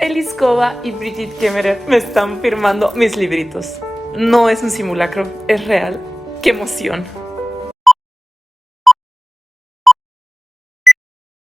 Elise Kova y Brigid Kemmerer me están firmando mis libritos. No es un simulacro, es real. ¡Qué emoción!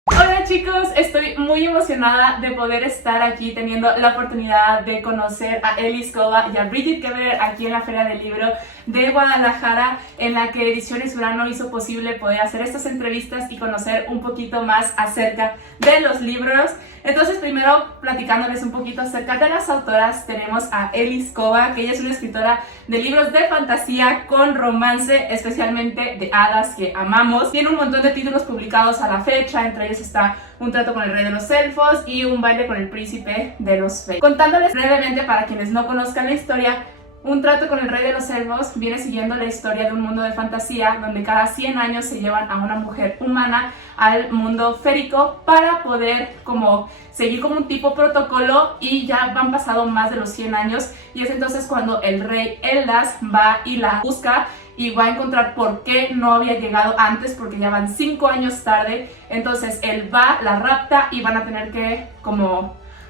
Hola chicos, estoy muy emocionada de poder estar aquí teniendo la oportunidad de conocer a Elise Kova y a Brigid Kemmerer aquí en la Feria del Libro de Guadalajara, en la que Ediciones Urano hizo posible poder hacer estas entrevistas y conocer un poquito más acerca de los libros. Entonces, primero platicándoles un poquito acerca de las autoras, tenemos a Elise Kova, que ella es una escritora de libros de fantasía con romance, especialmente de hadas, que amamos. Tiene un montón de títulos publicados a la fecha, entre ellos está Un trato con el rey de los elfos y Un baile con el príncipe de los fey. Contándoles brevemente, para quienes no conozcan la historia, Un trato con el rey de los elfos viene siguiendo la historia de un mundo de fantasía donde cada 100 años se llevan a una mujer humana al mundo férico para poder seguir como un tipo protocolo, y ya van pasado más de los 100 años y es entonces cuando el rey Eldas va y la busca y va a encontrar por qué no había llegado antes, porque ya van 5 años tarde. Entonces él va, la rapta y van a tener que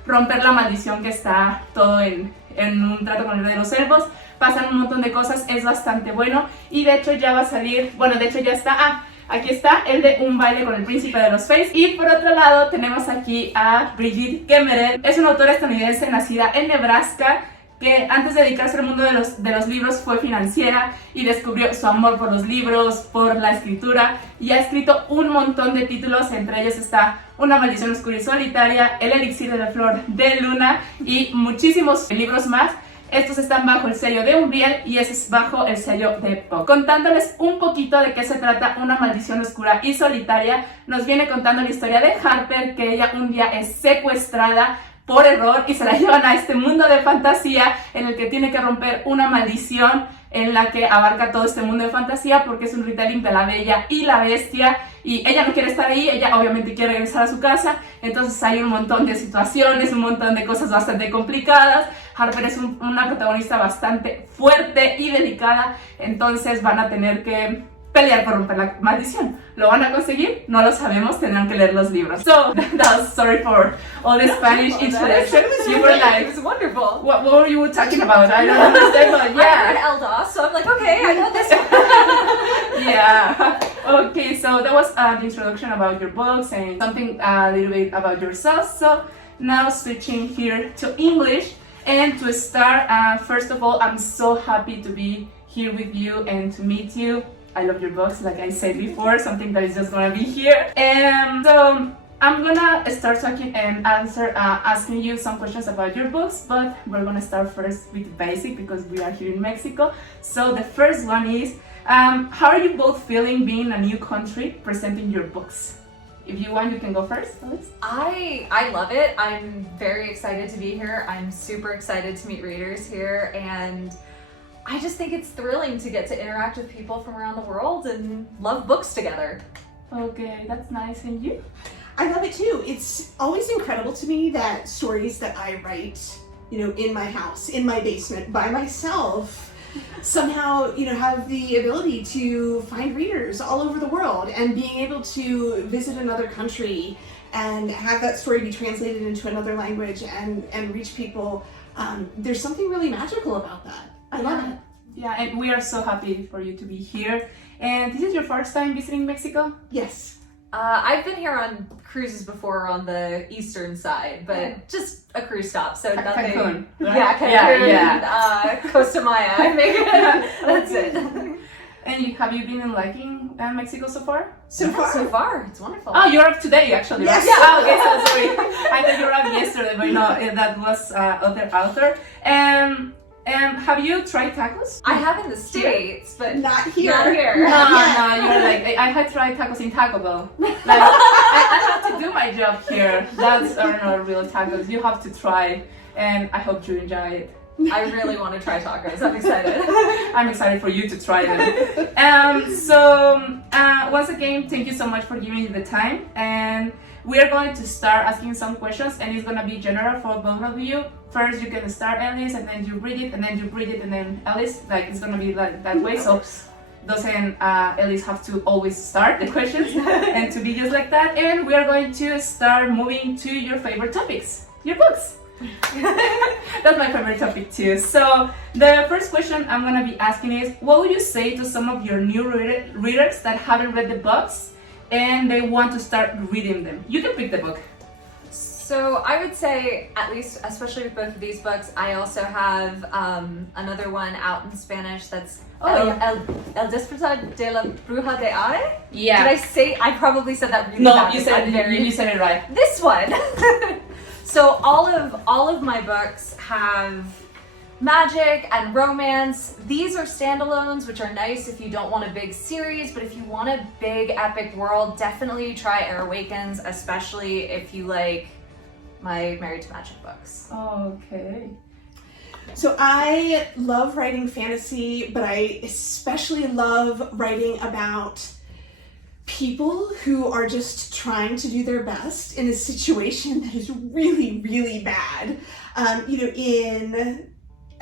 romper la maldición que está todo en Un trato con el rey de los elfos. Pasan un montón de cosas, es bastante bueno y de hecho ya va a salir, bueno, de hecho ya está, aquí está el de Un baile con el príncipe de los feys. Y por otro lado tenemos aquí a Brigid Kemmerer. Es una autora estadounidense nacida en Nebraska, que antes de dedicarse al mundo de los libros fue financiera y descubrió su amor por los libros, por la escritura, y ha escrito un montón de títulos. Entre ellos está Una maldición oscura y solitaria, El elixir de la flor de luna y muchísimos libros más. Estos están bajo el sello de Umbriel y ese es bajo el sello de Poco. Contándoles un poquito de qué se trata Una maldición oscura y solitaria, nos viene contando la historia de Harper, que ella un día es secuestrada por error y se la llevan a este mundo de fantasía en el que tiene que romper una maldición en la que abarca todo este mundo de fantasía, porque es un retelling de La Bella y la Bestia y ella no quiere estar ahí, ella obviamente quiere regresar a su casa. Entonces hay un montón de situaciones, un montón de cosas bastante complicadas. Harper es una protagonista bastante fuerte y delicada, entonces van a tener que pelear por romper la maldición. ¿Lo van a conseguir? No lo sabemos, tendrán que leer los libros. So, that was sorry for all the Spanish introduction. You were like, it was wonderful. what were you talking about? I don't understand, but I yeah. read Elda, so I'm like, okay, I know this one. Yeah. Okay, so that was the introduction about your books and something a little bit about yourself. So now switching here to English. And to start, first of all, I'm so happy to be here with you and to meet you. I love your books, like I said before, something that is just gonna be here. And so I'm gonna start talking and asking you some questions about your books, but we're gonna start first with the basic because we are here in Mexico. So the first one is, how are you both feeling being in a new country, presenting your books? If you want, you can go first, Alice. I love it. I'm very excited to be here. I'm super excited to meet readers here, and I just think it's thrilling to get to interact with people from around the world and love books together. Okay, that's nice. And you? I love it too. It's always incredible to me that stories that I write, in my house, in my basement, by myself, somehow, have the ability to find readers all over the world, and being able to visit another country and have that story be translated into another language and reach people. There's something really magical about that. I love it. Yeah, and we are so happy for you to be here. And this is your first time visiting Mexico? Yes. I've been here on cruises before on the eastern side, but just a cruise stop, so nothing. Cancun, right? Yeah, Cancun, Yeah. Costa Maya, I think. That's it. And have you been liking Mexico so far? So far, it's wonderful. Oh, you arrived today, actually. Yes. Right? Yeah. Okay, so sorry. I thought you arrived yesterday, but no, that was other author. Have you tried tacos? I have in the States, but not here. Not here. No, you're like, I had tried tacos in Taco Bell. Like, I have to do my job here. That's not real tacos. You have to try, and I hope you enjoy it. I really want to try tacos. I'm excited. I'm excited for you to try them. Once again, thank you so much for giving me the time. And we are going to start asking some questions, and it's going to be general for both of you. First, you can start Alice, and then you read it, and then you read it, and then Alice. Like, it's going to be like that way. So doesn't Elise have to always start the questions and to be just like that. And we are going to start moving to your favorite topics. your books. That's my favorite topic too. So the first question I'm gonna be asking is, what would you say to some of your new readers that haven't read the books and they want to start reading them? You can pick the book. So I would say, at least, especially with both of these books, I also have another one out in Spanish that's El Despertar de la Bruja de Are. Yeah. Did I say? I probably said that really No, bad. you said it right. This one. So all of my books have magic and romance. These are standalones, which are nice if you don't want a big series, but if you want a big epic world, definitely try Air Awakens, especially if you like my Married to Magic books. Okay. So I love writing fantasy, but I especially love writing about people who are just trying to do their best in a situation that is really, really bad. I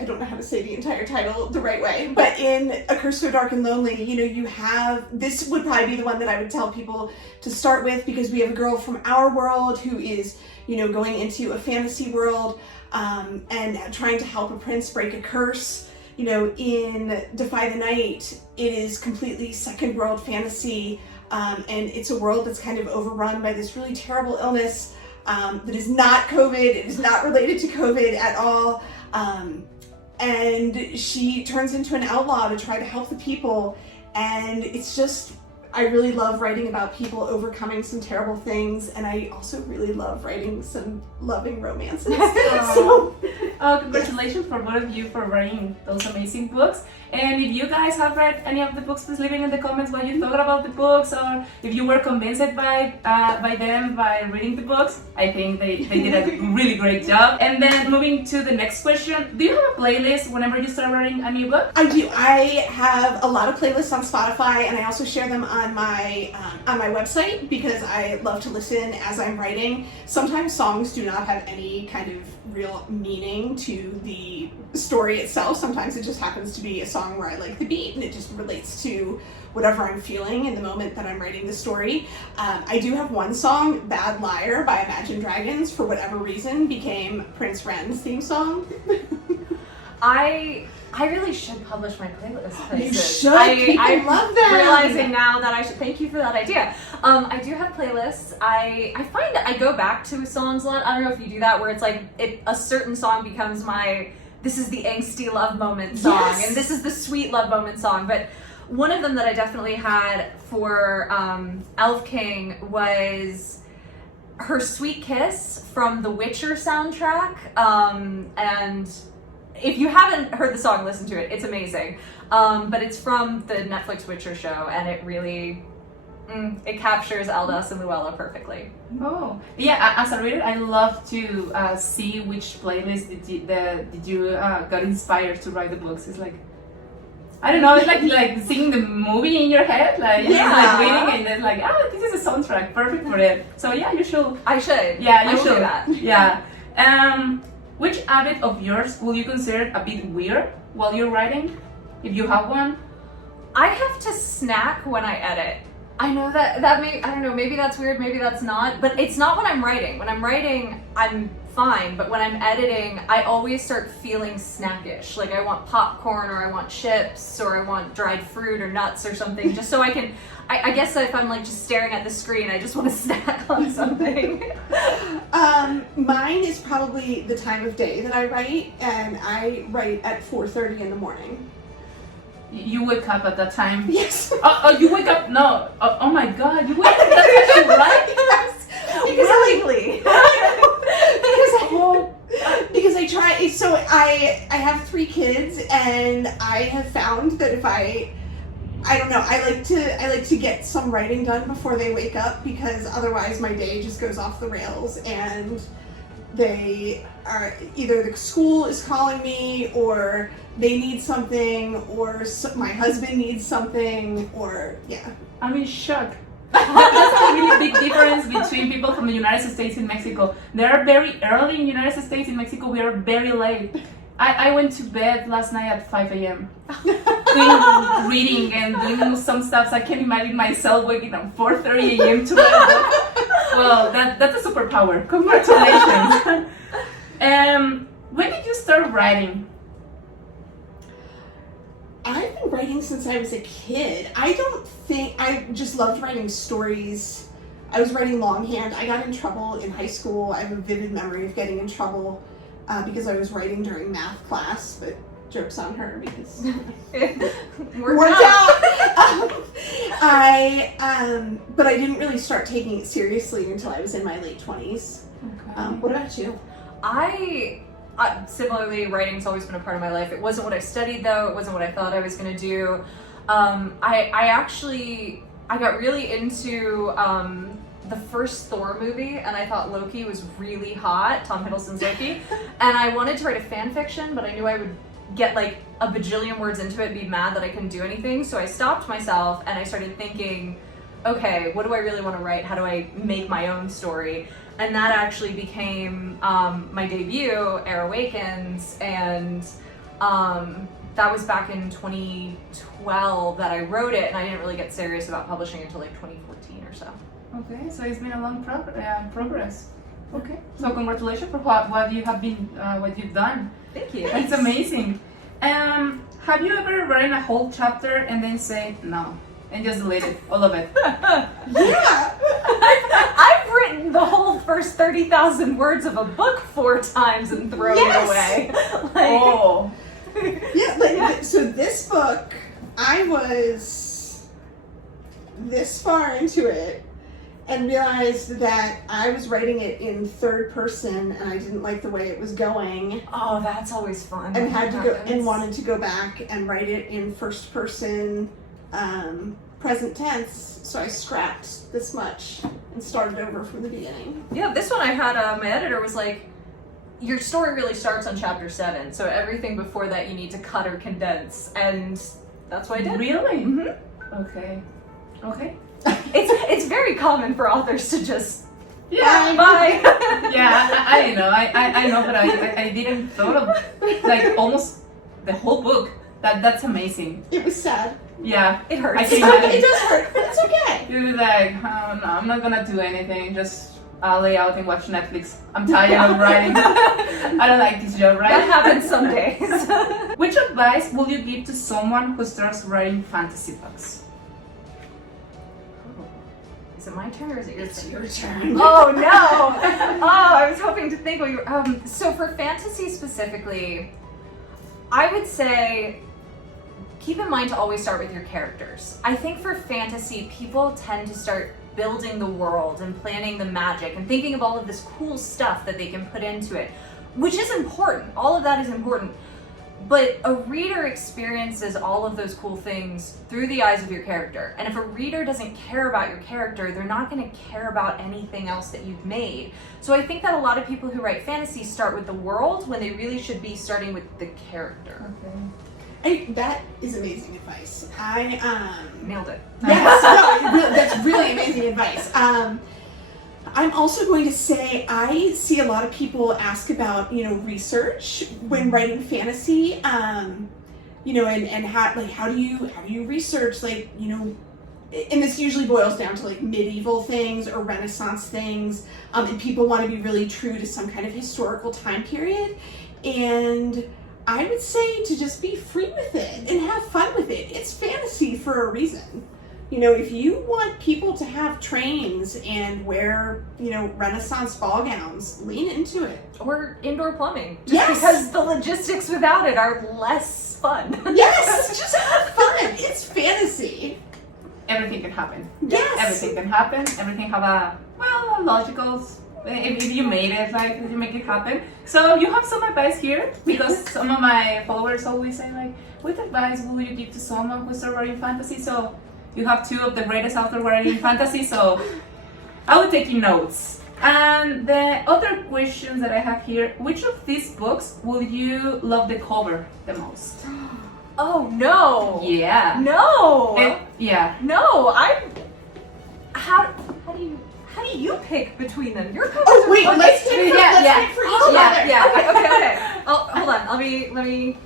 don't know how to say the entire title the right way, but in A Curse So Dark and Lonely, you have, this would probably be the one that I would tell people to start with, because we have a girl from our world who is, going into a fantasy world and trying to help a prince break a curse. In Defy the Night, it is completely second world fantasy, and it's a world that's kind of overrun by this really terrible illness that is not COVID. It is not related to COVID at all. And she turns into an outlaw to try to help the people. And it's just, I really love writing about people overcoming some terrible things. And I also really love writing some loving romances. So, congratulations for both of you for writing those amazing books. And if you guys have read any of the books, please leave it in the comments what you thought about the books, or if you were convinced by them by reading the books. I think they did a really great job. And then moving to the next question, do you have a playlist whenever you start writing a new book? I do. I have a lot of playlists on Spotify, and I also share them on my website because I love to listen as I'm writing. Sometimes songs do not have any kind of real meaning to the story itself. Sometimes it just happens to be a song where I like the beat and it just relates to whatever I'm feeling in the moment that I'm writing the story. I do have one song, Bad Liar by Imagine Dragons, for whatever reason became Prince Ren's theme song. I really should publish my playlist. You should. I love them. Realizing now that I should. Thank you for that idea. I do have playlists. I find that I go back to songs a lot. I don't know if you do that, where it's like a certain song becomes this is the angsty love moment song, yes, and this is the sweet love moment song. But one of them that I definitely had for Elf King was her Sweet Kiss from the Witcher soundtrack, and if you haven't heard the song, listen to it. It's amazing. But it's from the Netflix Witcher show, and it really, it captures Aldous and Luella perfectly. Oh, yeah, as a reader, I love to see which playlist did you got inspired to write the books. It's like, I don't know, it's like seeing the movie in your head, like, yeah, like reading and then like, this is a soundtrack, perfect for it. So yeah, you should. I should. Yeah, you I will should. do that. Yeah. Which habit of yours will you consider a bit weird while you're writing, if you have one? I have to snack when I edit. I know that may, I don't know, maybe that's weird, maybe that's not, but it's not when I'm writing. When I'm writing, I'm fine, but when I'm editing, I always start feeling snackish. Like I want popcorn, or I want chips, or I want dried fruit or nuts or something, just so I can, I guess if I'm like just staring at the screen, I just want to snack on something. Mine is probably the time of day that I write, and I write at 4:30 in the morning. You wake up at that time? Yes. Oh, you wake up? No. Oh my God, you wake up at that time, right? Yes. Willingly. Because I try. So I have 3 kids, and I have found that if I don't know, I like to get some writing done before they wake up, because otherwise my day just goes off the rails, and they are either the school is calling me, or they need something, or my husband needs something, or yeah. I'm in shock. That's a really big difference between people from the United States and Mexico. They are very early in the United States. In Mexico, we are very late. I went to bed last night at 5 a.m. doing reading and doing some stuff. So I can't imagine myself waking up 4:30 a.m. to read a book. Well, that's a superpower. Congratulations. When did you start writing? I've been writing since I was a kid. I just loved writing stories. I was writing longhand. I got in trouble in high school. I have a vivid memory of getting in trouble because I was writing during math class, but joke's on her because worked out. But I didn't really start taking it seriously until I was in my late 20s. Okay. What about you? I similarly, writing's always been a part of my life. It wasn't what I studied though. It wasn't what I thought I was going to do. I got really into the first Thor movie, and I thought Loki was really hot, Tom Hiddleston's Loki, and I wanted to write a fan fiction, but I knew I would get like a bajillion words into it and be mad that I couldn't do anything, so I stopped myself and I started thinking, okay, what do I really want to write? How do I make my own story? And that actually became my debut, Air Awakens, and that was back in 2012 that I wrote it, and I didn't really get serious about publishing until like 2014 or so. Okay, so it's been a long progress. Okay, so congratulations for what you have been, what you've done. Thank you. That's amazing. Have you ever written a whole chapter and then say no and just delete it, all of it? Yeah. I've written the whole first 30,000 words of a book 4 times and thrown it away. Oh. Yeah, so this book, I was this far into it and realized that I was writing it in third person and I didn't like the way it was going. Oh, that's always fun. And had to go and wanted to go back and write it in first person, present tense. So I scrapped this much and started over from the beginning. Yeah, this one I had, my editor was like, your story really starts on chapter 7, so everything before that you need to cut or condense, and that's what I did. Really? Mm-hmm. Okay. It's very common for authors to just Bye. Yeah, I know, I know, but I didn't thought of like almost the whole book. That's amazing. It was sad. Yeah, it hurts. I can imagine. It does hurt, but it's okay. You're like, oh no, I'm not gonna do anything. Just lay out and watch Netflix. I'm tired of writing. I don't like this job, right? That happens some days. Which advice will you give to someone who starts writing fantasy books? Is it my turn or is it your turn? It's your turn. Oh no! Oh, I was hoping to think what you were. So for fantasy specifically, I would say keep in mind to always start with your characters. I think for fantasy, people tend to start building the world and planning the magic and thinking of all of this cool stuff that they can put into it, which is important. All of that is important. But a reader experiences all of those cool things through the eyes of your character. And if a reader doesn't care about your character, they're not going to care about anything else that you've made. So I think that a lot of people who write fantasy start with the world when they really should be starting with the character. That is amazing advice. Nailed it. Yes, no, that's really amazing advice. I'm also going to say I see a lot of people ask about, research when writing fantasy, and how do you research, and this usually boils down to medieval things or Renaissance things, and people want to be really true to some kind of historical time period, and I would say to just be free with it and have fun with it. It's fantasy for a reason. If you want people to have trains and wear, Renaissance ball gowns, lean into it. Or indoor plumbing. Just Yes. because the logistics without it are less fun. Yes, just have fun. It's fantasy. Everything can happen. Yes. Everything can happen. Everything have a logical. If you made it, you make it happen. So you have some advice here, because some of my followers always say what advice will you give to someone who starts writing fantasy? So you have 2 of the greatest authors writing fantasy, so I will take your notes. And the other questions that I have here, which of these books will you love the cover the most? Oh no! Yeah. No! Yeah. No, how do you pick between them? Your covers Oh are wait, fun. let's pick for each other. Okay. Oh, hold on. Let me.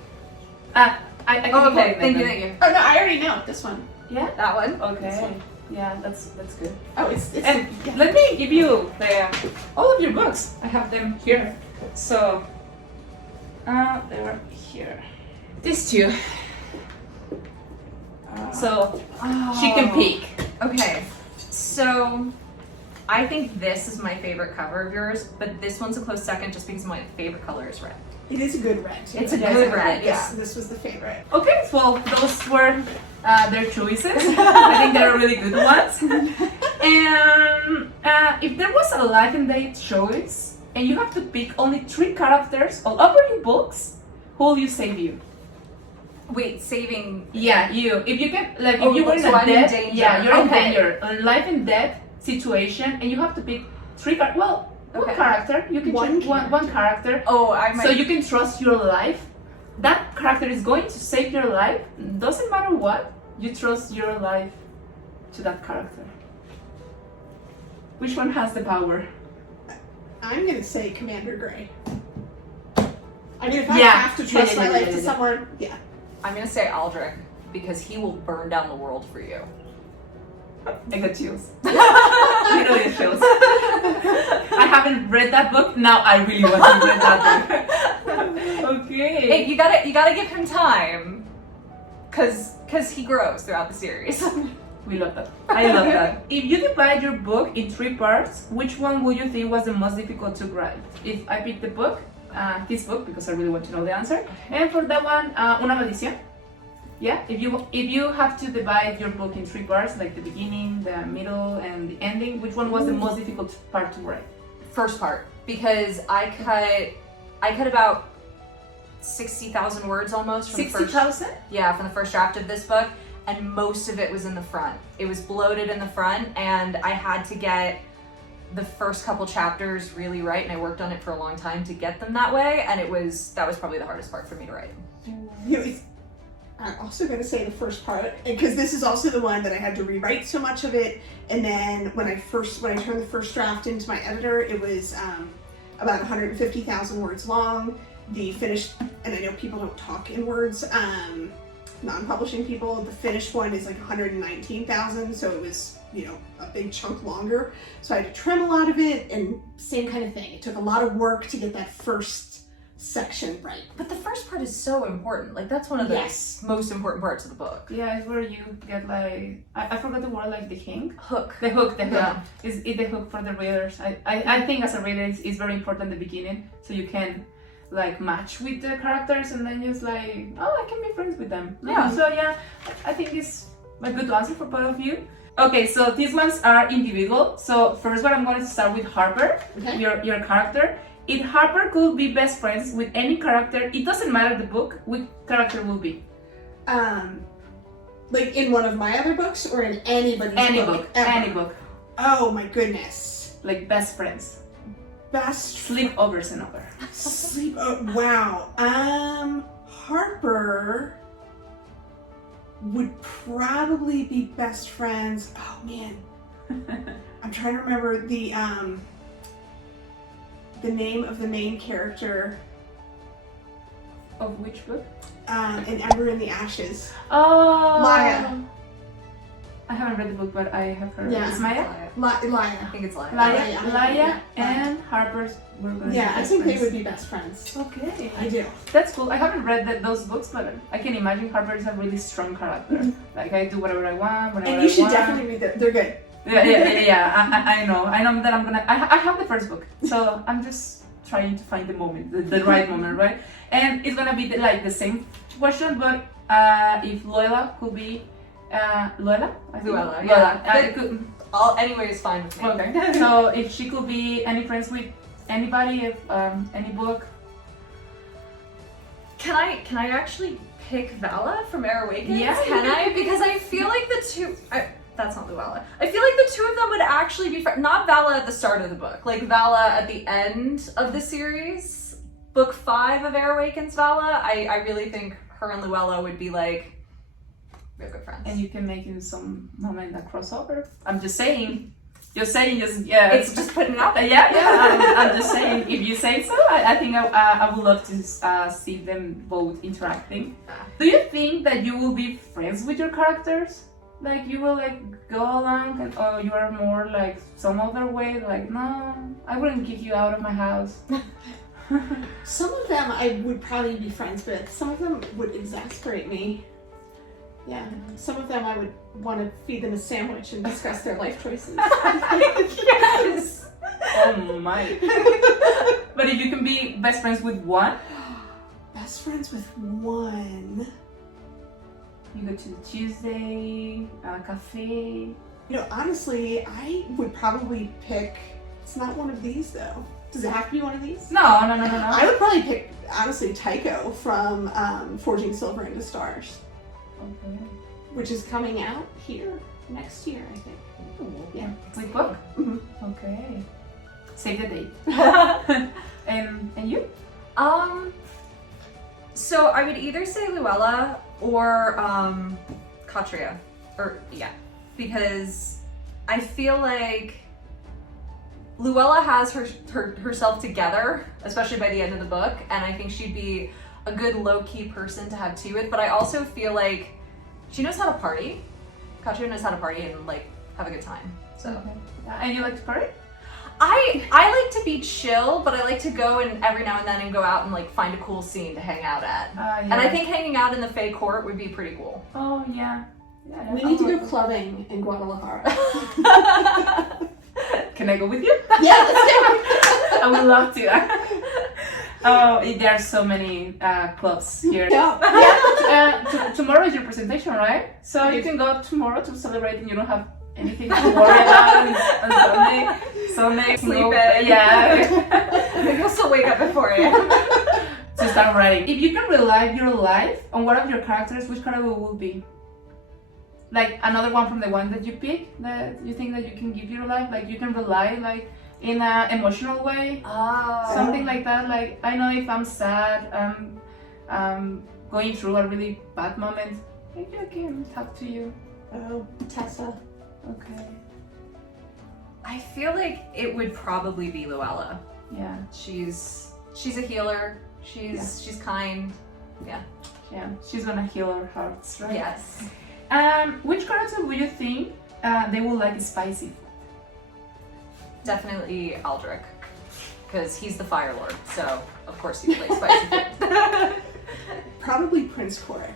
I can Oh, okay. go Thank with you. Oh no, I already know this one. Yeah. That one. Okay. Yeah, that's good. Oh, it's And yeah. let me give you all of your books. I have them here. So, they were here. These two. So she can pick. Okay, so I think this is my favorite cover of yours, but this one's a close second just because my favorite color is red. It is a good red. Too. It's a good red, yeah. This was the favorite. Okay, well, those were their choices. I think they're really good ones. And if there was a life and date choice, and you have to pick only 3 characters all over your books, who will you save you? Wait, saving... Yeah, you. If you can, like, Oh, if you were in so a I'm in death, danger. yeah, you're in Okay. danger, a life and death situation, and you have to pick 3 characters. Well, one Okay. character. You can One choose one character. Oh, I might... So you can trust your life. That character is going to save your life. Doesn't matter what. You trust your life to that character. Which one has the power? I'm gonna say Commander Gray. I mean, if I Yeah. have to trust Yeah, my life to yeah. someone, yeah. I'm gonna say Aldrich, because he will burn down the world for you. I got chills. Literally chills. I haven't read that book. Now I really want to read that book. Okay. Hey, you gotta give him time, cause he grows throughout the series. We love that. I love that. If you divide your book in 3 parts, which one would you think was the most difficult to write? If I pick the book, this book, because I really want to know the answer, and for that one, una maldición. Yeah, if you have to divide your book in 3 parts, like the beginning, the middle, and the ending, which one was the most difficult part to write? First part, because I cut about 60,000 words almost from the first, 60,000? from the first draft of this book, and most of it was in the front. It was bloated in the front, and I had to get the first couple chapters really right, and I worked on it for a long time to get them that way, and that was probably the hardest part for me to write. You know, I'm also going to say the first part, because this is also the one that I had to rewrite so much of it. And then when I turned the first draft into my editor, it was about 150,000 words long. The finished, and I know people don't talk in words, non-publishing people, the finished one is like 119,000, so it was, you know, a big chunk longer. So I had to trim a lot of it, and same kind of thing. It took a lot of work to get that first section right. But the first part is so important. Like, that's one of the Yes. most important parts of the book. Yeah, it's where you get like, I forgot the word, like the hang? Hook. The hook. Yeah. Is it the hook for the readers? I think as a reader it's very important at the beginning, so you can like match with the characters and then just like, oh, I can be friends with them. Yeah. So yeah, I think it's a good answer for both of you. Okay, so these ones are individual. So first one, I'm going to start with Harper, Okay. your character. If Harper could be best friends with any character, it doesn't matter the book, which character will be? Like in one of my other books or in anybody's book? Ever? Any book. Oh my goodness. Like best friends. Best Sleepovers and over. sleep. Oh, wow. Harper would probably be best friends. Oh man. I'm trying to remember the name of the main character. Of which book? In Ember in the Ashes. Oh, Laya. I haven't read the book, but I have heard. Yeah. It's Maya? I Laya. think it's Laya. Laya Yeah. and Harper's were going to be Yeah, I best think they friends. would be best friends. Okay. I do. That's cool. I haven't read those books, but I can imagine Harper is a really strong character. Like, I do whatever I want, whenever And you I should want. definitely read them. They're good. Yeah. I know that I'm gonna. I have the first book, so I'm just trying to find the moment, the right moment, right? And it's gonna be the same question, but if Lola could be Lola, I think. Luella, Lola. yeah. It could, Anyway is fine with me. okay. So if she could be any friends with anybody, if any book. Can I actually pick Vala from Air Awakens? Yeah, you Can can I? pick Because I feel like the two. That's not Luella. I feel like the two of them would actually be friends. Not Vala at the start of the book. Like Vala at the end of the series. Book 5 of Air Awakens Vala. I really think her and Luella would be like real good friends. And you can make in some moment a crossover. I'm just saying. Yeah. It's just putting it out there. Yeah. I'm just saying. If you say so, I think I would love to see them both interacting. Do you think that you will be friends with your characters? Like you will like go along, or you are more like some other way? Like no, I wouldn't kick you out of my house. Some of them I would probably be friends with. Some of them would exasperate me. Yeah. Some of them I would want to feed them a sandwich and discuss their life choices. Yes. Oh my. But if you can be best friends with one, Best friends with one. you go to the Tuesday cafe. You know, honestly, I would probably pick. It's not one of these though. Does it have to be one of these? No. I would probably pick, honestly, Tycho from Forging Silver into Stars, Okay. which is coming out here next year, I think. Yeah. With book? Mhm. Okay. Save the date. And you? So I would either say Luella or Katria, or yeah, because I feel like Luella has herself together, especially by the end of the book, and I think she'd be a good low-key person to have tea with. But I also feel like she knows how to party. Katria knows how to party and like have a good time. So. Okay. And you like to party? I like to be chill, but I like to go and every now and then and go out and like find a cool scene to hang out at. Yeah. And I think hanging out in the Fae Court would be pretty cool. Oh yeah. We need to go clubbing in Guadalajara. Can I go with you? Yeah, let's do it. I would love to. Oh, there are so many clubs here. Yeah. Tomorrow is your presentation, right? So you can go tomorrow to celebrate, and you don't have anything to worry about on Sunday. Sleep in. Yeah. You'll still wake up before it. To start writing. If you can relive your life on one of your characters, which character will be? Like another one from the one that you pick that you think that you can give your life, like you can rely like in an emotional way, something like that. Like I know if I'm sad, going through a really bad moment, maybe I can talk to you. Oh, Tessa. Okay. I feel like it would probably be Luella. Yeah. She's a healer. She's kind. Yeah. She's gonna heal our hearts, right? Yes. Which character would you think they will like spicy food? Definitely Aldrich, because he's the Fire Lord, so of course he would like spicy food. Probably Prince Korik.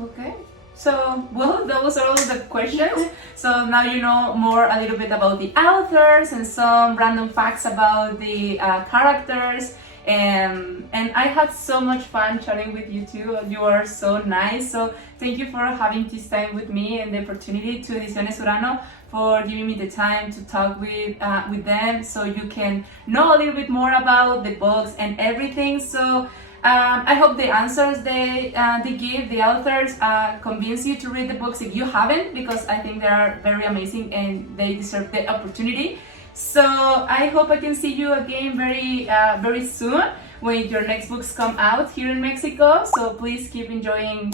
Okay. So, well, those are all the questions. So now you know more a little bit about the authors and some random facts about the characters. And I had so much fun chatting with you too. You are so nice. So thank you for having this time with me and the opportunity to Ediciones Urano for giving me the time to talk with them, so you can know a little bit more about the books and everything. So I hope the answers they give, the authors, convince you to read the books if you haven't, because I think they are very amazing and they deserve the opportunity. So I hope I can see you again very soon when your next books come out here in Mexico. So please keep enjoying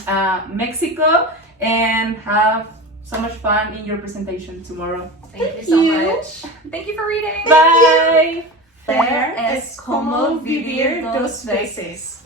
Mexico and have so much fun in your presentation tomorrow. Thank you so much. Thank you for reading. Bye! Ver es como vivir dos veces.